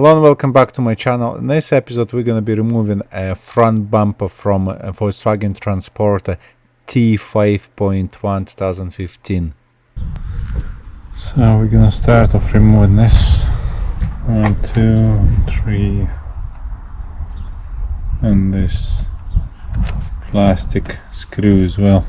Hello and welcome back to my channel. In this episode we're going to be removing a front bumper from a Volkswagen Transporter T5.1 2015. So we're going to start off removing this. 1, 2, 3 and this plastic screw as well.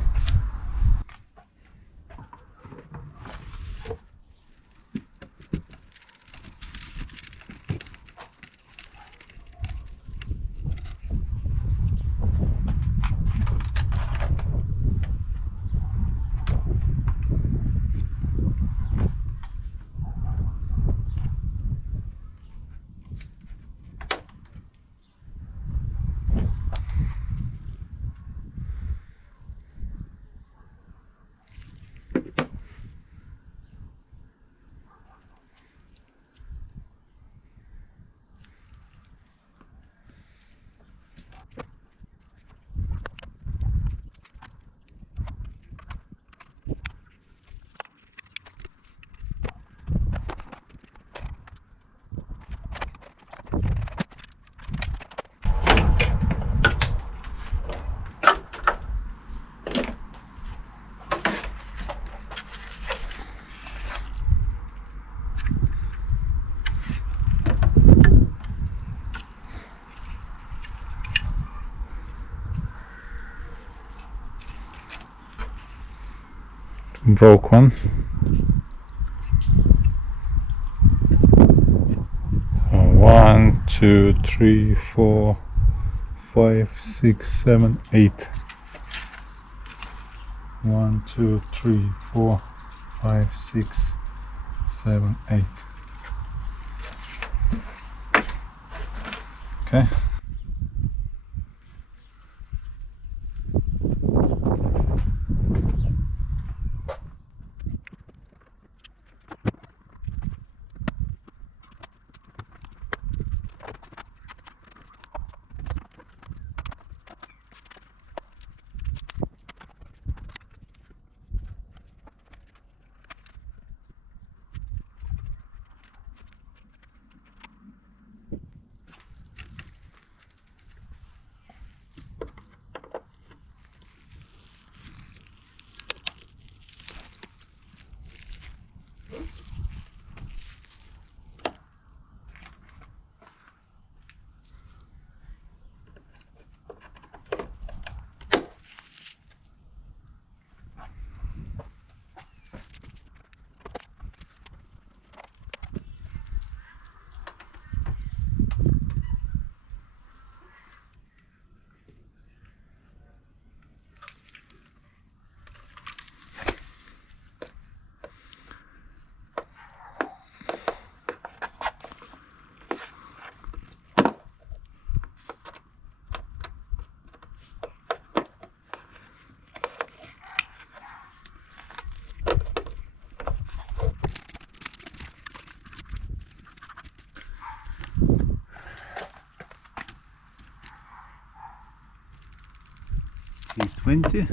Broke one. One, 2, 3, 4, 5, 6, 7, 8. 1, 2, 3, 4, 5, 6, 7, 8. Okay. T20.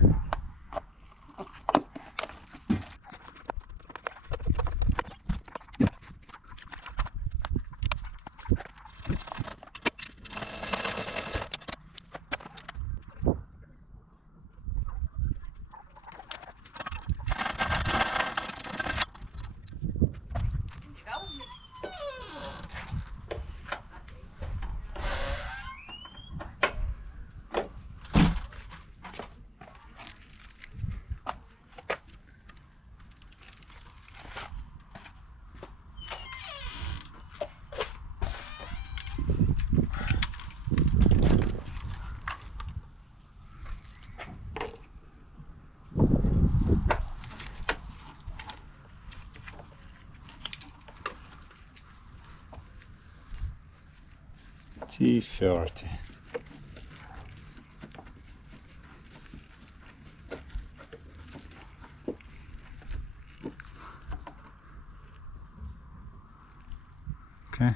T30. Okay.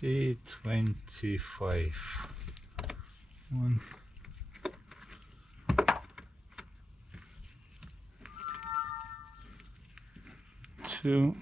T25. 1, 2,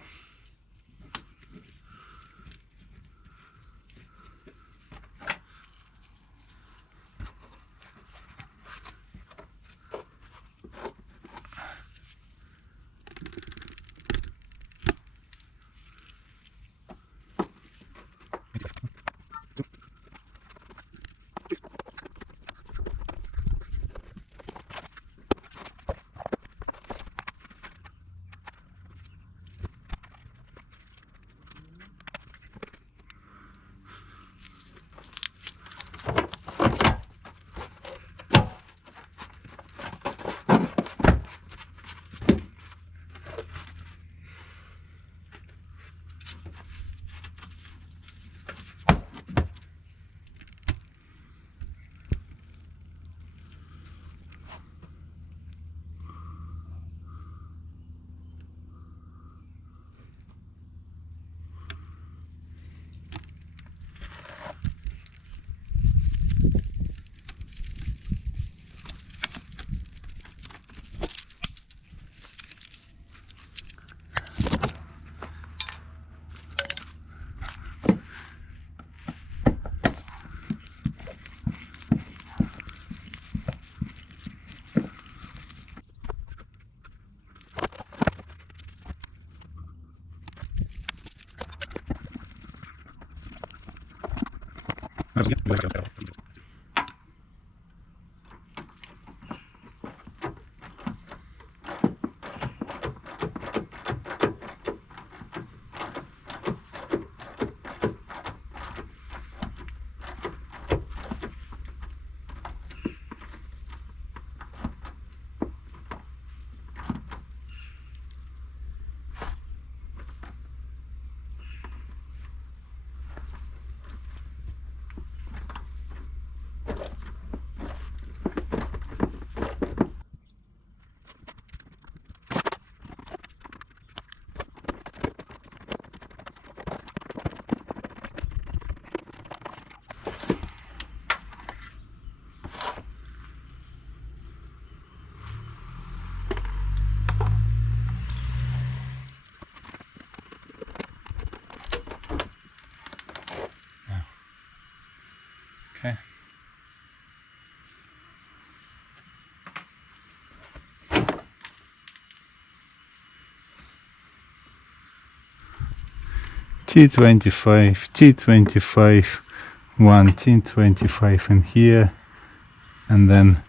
okay. T25, T25, 1, T25 in here, and then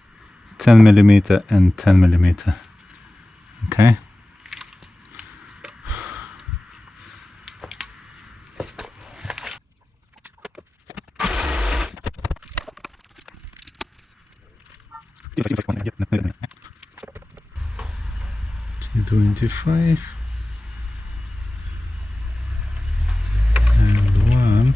10 millimeter and 10 millimeter. Okay. T25 and 1.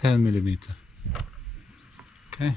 10 millimeter. Okay.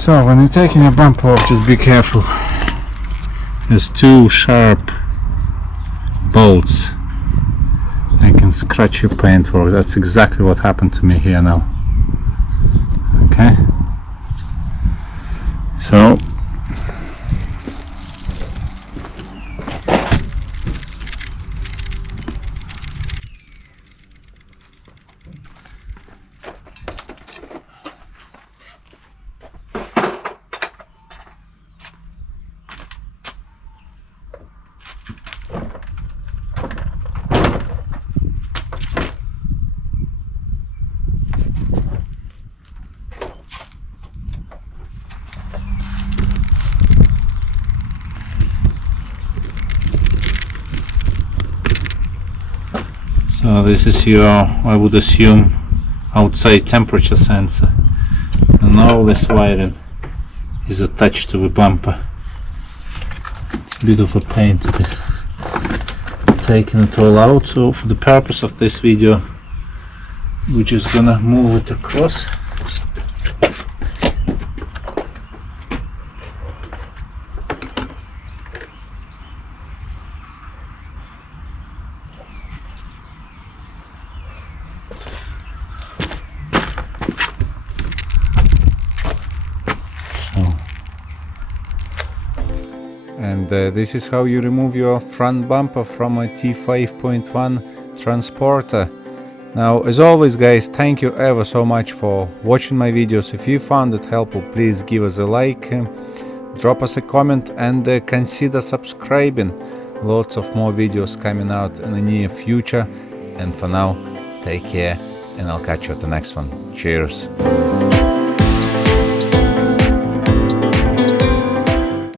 So when you're taking a bumper off, just be careful. There's two sharp bolts that can scratch your paintwork. That's exactly what happened to me here now. Okay, so So this is your, I would assume, outside temperature sensor, and all this wiring is attached to the bumper. It's a bit of a pain to be taking it all out, so for the purpose of this video we're just gonna move it across. And this is how you remove your front bumper from a T5.1 Transporter. Now, as always guys, thank you ever so much for watching my videos. If you found it helpful, please give us a like, drop us a comment, and consider subscribing. Lots of more videos coming out in the near future. And for now, take care, and I'll catch you at the next one. Cheers.